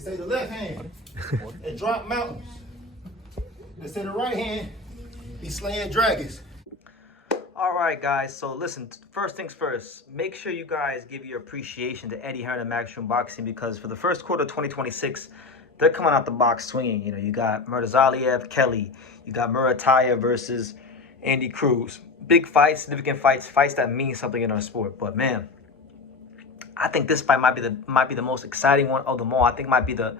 They say the left hand, it drop mountains. They say the right hand, be slaying dragons. All right, guys. So listen, first things first, make sure you guys give your appreciation to Eddie Hearn and Maximum Boxing, because for the first quarter of 2026, they're coming out the box swinging. You know, you got Murtazaliev, Kelly. You got Murataya versus Andy Cruz. Big fights, significant fights, fights that mean something in our sport. But man, I think this fight might be the most exciting one of them all. I think it might be the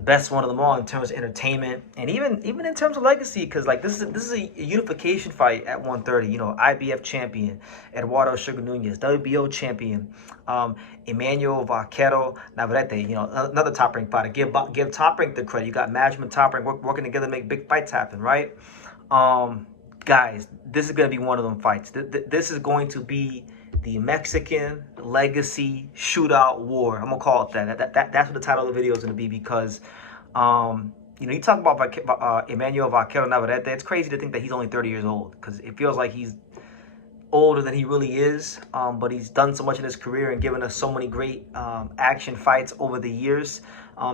best one of them all in terms of entertainment and even in terms of legacy, because like this is a unification fight at 130. You know, IBF champion Eduardo Sugar Nunez, WBO champion Emanuel Navarrete. You know, another top ranked fighter. Give Top Rank the credit. You got management, Top Rank working together to make big fights happen, right? Guys, this is gonna be one of them fights. This is going to be the Mexican legacy shootout war. I'm gonna call it that. That's what the title of the video is gonna be, because you know, you talk about Emanuel Navarrete. It's crazy to think that he's only 30 years old, because it feels like he's older than he really is. But he's done so much in his career and given us so many great action fights over the years.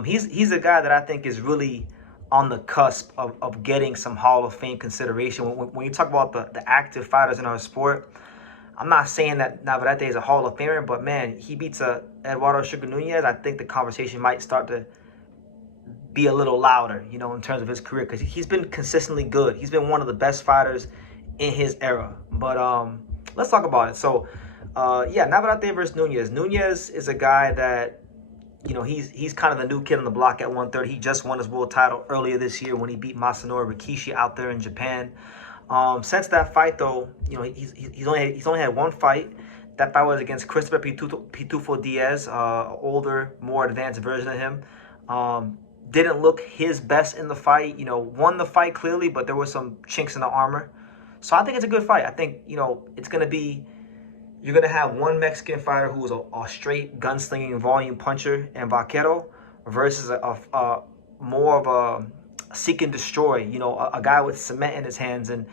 He's a guy that I think is really on the cusp of getting some Hall of Fame consideration. When you talk about the active fighters in our sport, I'm not saying that Navarrete is a Hall of Famer, but man, he beats Eduardo Sugar Nunez. I think the conversation might start to be a little louder, you know, in terms of his career, because he's been consistently good. He's been one of the best fighters in his era. But let's talk about it. So, yeah, Navarrete versus Nunez. Nunez is a guy that, you know, he's kind of the new kid on the block at 130. He just won his world title earlier this year when he beat Masanori Rikishi out there in Japan. Since that fight, though, you know, he's only had one fight. That fight was against Christopher Pitufo Diaz, older, more advanced version of him. Didn't look his best in the fight. You know, won the fight clearly, but there were some chinks in the armor. So I think it's a good fight. I think, you know, it's gonna be, you're gonna have one Mexican fighter who's a straight gunslinging volume puncher and Vaquero, versus a more of a seek and destroy, you know, a guy with cement in his hands and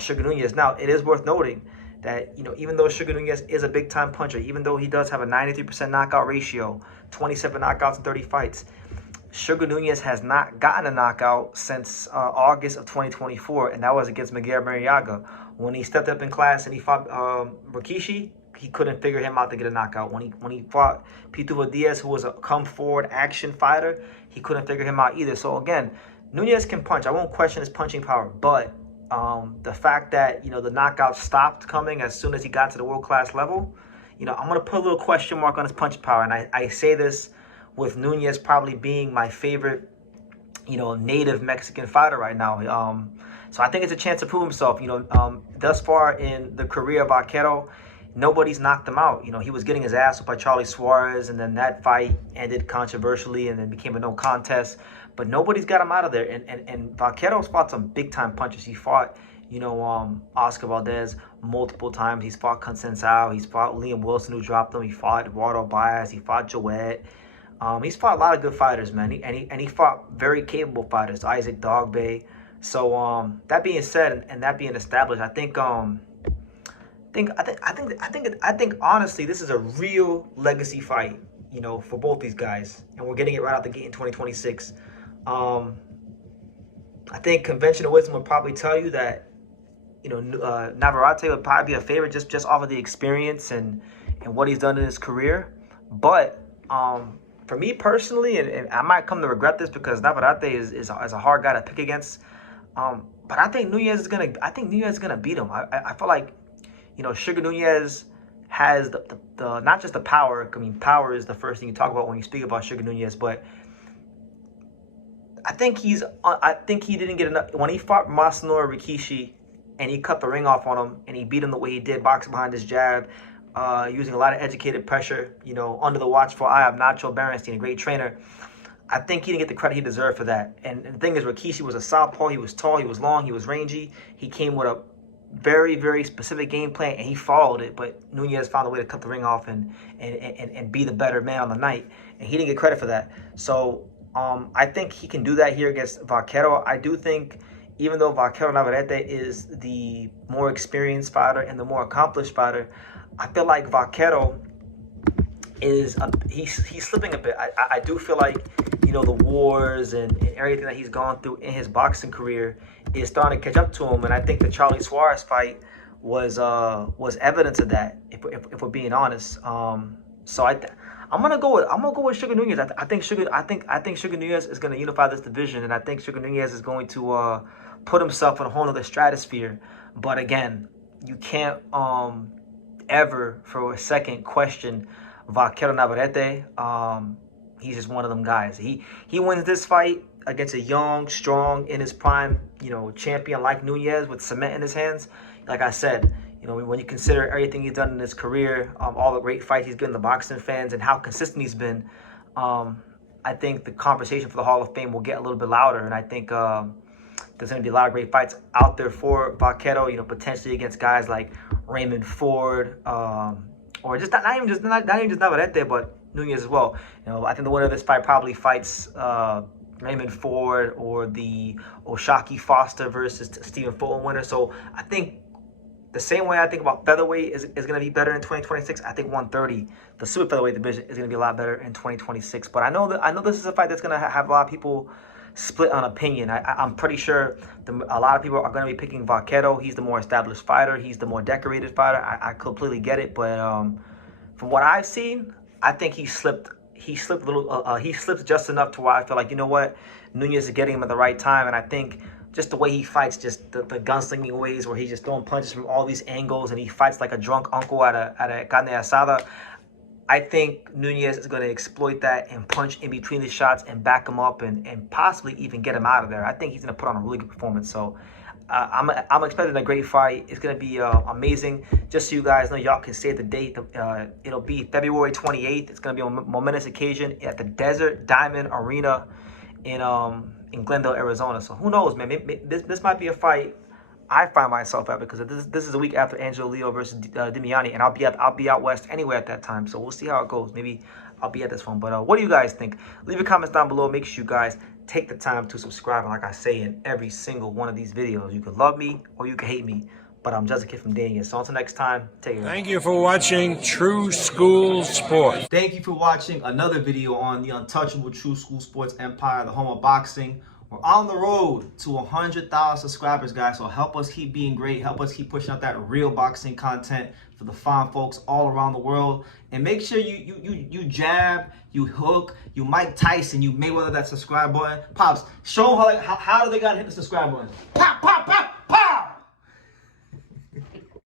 Sugar Nunez. Now, it is worth noting that, you know, even though Sugar Nunez is a big time puncher, even though he does have a 93% knockout ratio, 27 knockouts in 30 fights, Sugar Nunez has not gotten a knockout since August of 2024, and that was against Miguel Mariaga. When he stepped up in class and he fought Rikishi, he couldn't figure him out to get a knockout. When he fought Pitufo Diaz, who was a come forward action fighter, he couldn't figure him out either. So again, Nunez can punch. I won't question his punching power, but the fact that, you know, the knockout stopped coming as soon as he got to the world class level, you know, I'm gonna put a little question mark on his punch power. And I say this with Nunez probably being my favorite, you know, native Mexican fighter right now. So I think it's a chance to prove himself. You know, thus far in the career of Vaquero, nobody's knocked him out. You know, he was getting his ass whipped by Charlie Suarez, and then that fight ended controversially and then became a no contest. But nobody's got him out of there. And Vaquero's fought some big-time punchers. He fought, you know, Oscar Valdez multiple times. He's fought Consensao. He's fought Liam Wilson, who dropped him. He fought Eduardo Baez. He fought Joet. He's fought a lot of good fighters, man. He fought very capable fighters, Isaac Dogbe. So that being said, and that being established, I think honestly, this is a real legacy fight, you know, for both these guys, and we're getting it right out the gate in 2026. I think conventional wisdom would probably tell you that, you know, Navarrete would probably be a favorite just off of the experience and what he's done in his career. But for me personally, and I might come to regret this because Navarrete is a hard guy to pick against. But I think Nunez is gonna beat him. I feel like, you know, Sugar Nunez has the not just the power. I mean, power is the first thing you talk about when you speak about Sugar Nunez, but I think he didn't get enough when he fought Masanori Rikishi and he cut the ring off on him and he beat him the way he did, boxing behind his jab, using a lot of educated pressure, you know, under the watchful eye of Nacho Berenstein, a great trainer. I think he didn't get the credit he deserved for that. And the thing is, Rikishi was a southpaw. He was tall, he was long, he was rangy. He came with a very, very specific game plan, and he followed it. But Nunez found a way to cut the ring off and be the better man on the night. And he didn't get credit for that. So I think he can do that here against Vaquero. I do think, even though Vaquero Navarrete is the more experienced fighter and the more accomplished fighter, I feel like Vaquero is he's slipping a bit. I do feel like, you know, the wars and everything that he's gone through in his boxing career is starting to catch up to him. And I think the Charlie Suarez fight was evidence of that. If we're being honest. So I'm gonna go with Sugar Nunez. I think Sugar Nunez is gonna unify this division, and I think Sugar Nunez is going to put himself in a whole other stratosphere. But again, you can't ever for a second question Vaquero Navarrete. He's just one of them guys. He wins this fight against a young, strong, in his prime, you know, champion like Nunez with cement in his hands. Like I said, you know, when you consider everything he's done in his career, all the great fights he's given the boxing fans, and how consistent he's been, I think the conversation for the Hall of Fame will get a little bit louder. And I think there's going to be a lot of great fights out there for Vaquero, you know, potentially against guys like Raymond Ford, or just not even just Navarrete, but Nunez as well. You know, I think the winner of this fight probably fights Raymond Ford or the Oshaki Foster versus Stephen Fulton winner. So I think the same way I think about featherweight is going to be better in 2026. I think 130, the super featherweight division, is going to be a lot better in 2026. But I know this is a fight that's going to have a lot of people split on opinion. I'm pretty sure a lot of people are going to be picking Vaquero. He's the more established fighter. He's the more decorated fighter. I completely get it. But from what I've seen, I think he slipped a little. He slipped just enough to where I feel like, you know what, Nunez is getting him at the right time. And I think just the way he fights, just the gunslinging ways where he's just throwing punches from all these angles, and he fights like a drunk uncle at a carne asada. I think Nunez is going to exploit that and punch in between the shots and back him up and possibly even get him out of there. I think he's going to put on a really good performance. So I'm expecting a great fight. It's going to be amazing. Just so you guys know, y'all can save the date. It'll be February 28th. It's going to be a momentous occasion at the Desert Diamond Arena in Glendale, Arizona. So who knows, man? This might be a fight I find myself at, because this is a week after Angelo Leo versus Dimiani, and I'll be out west anyway at that time. So we'll see how it goes. Maybe I'll be at this one. But what do you guys think? Leave your comments down below. Make sure you guys take the time to subscribe. And like I say in every single one of these videos, you can love me or you can hate me, but I'm just a kid from Daniel. So until next time, take care. Thank you for watching True School Sports. Thank you for watching another video on the untouchable True School Sports empire, the home of boxing. We're on the road to 100,000 subscribers, guys. So help us keep being great. Help us keep pushing out that real boxing content for the fine folks all around the world. And make sure you jab, you hook, you Mike Tyson, you Mayweather that subscribe button. Pops, show them how do they gotta hit the subscribe button. Pop, pop, pop.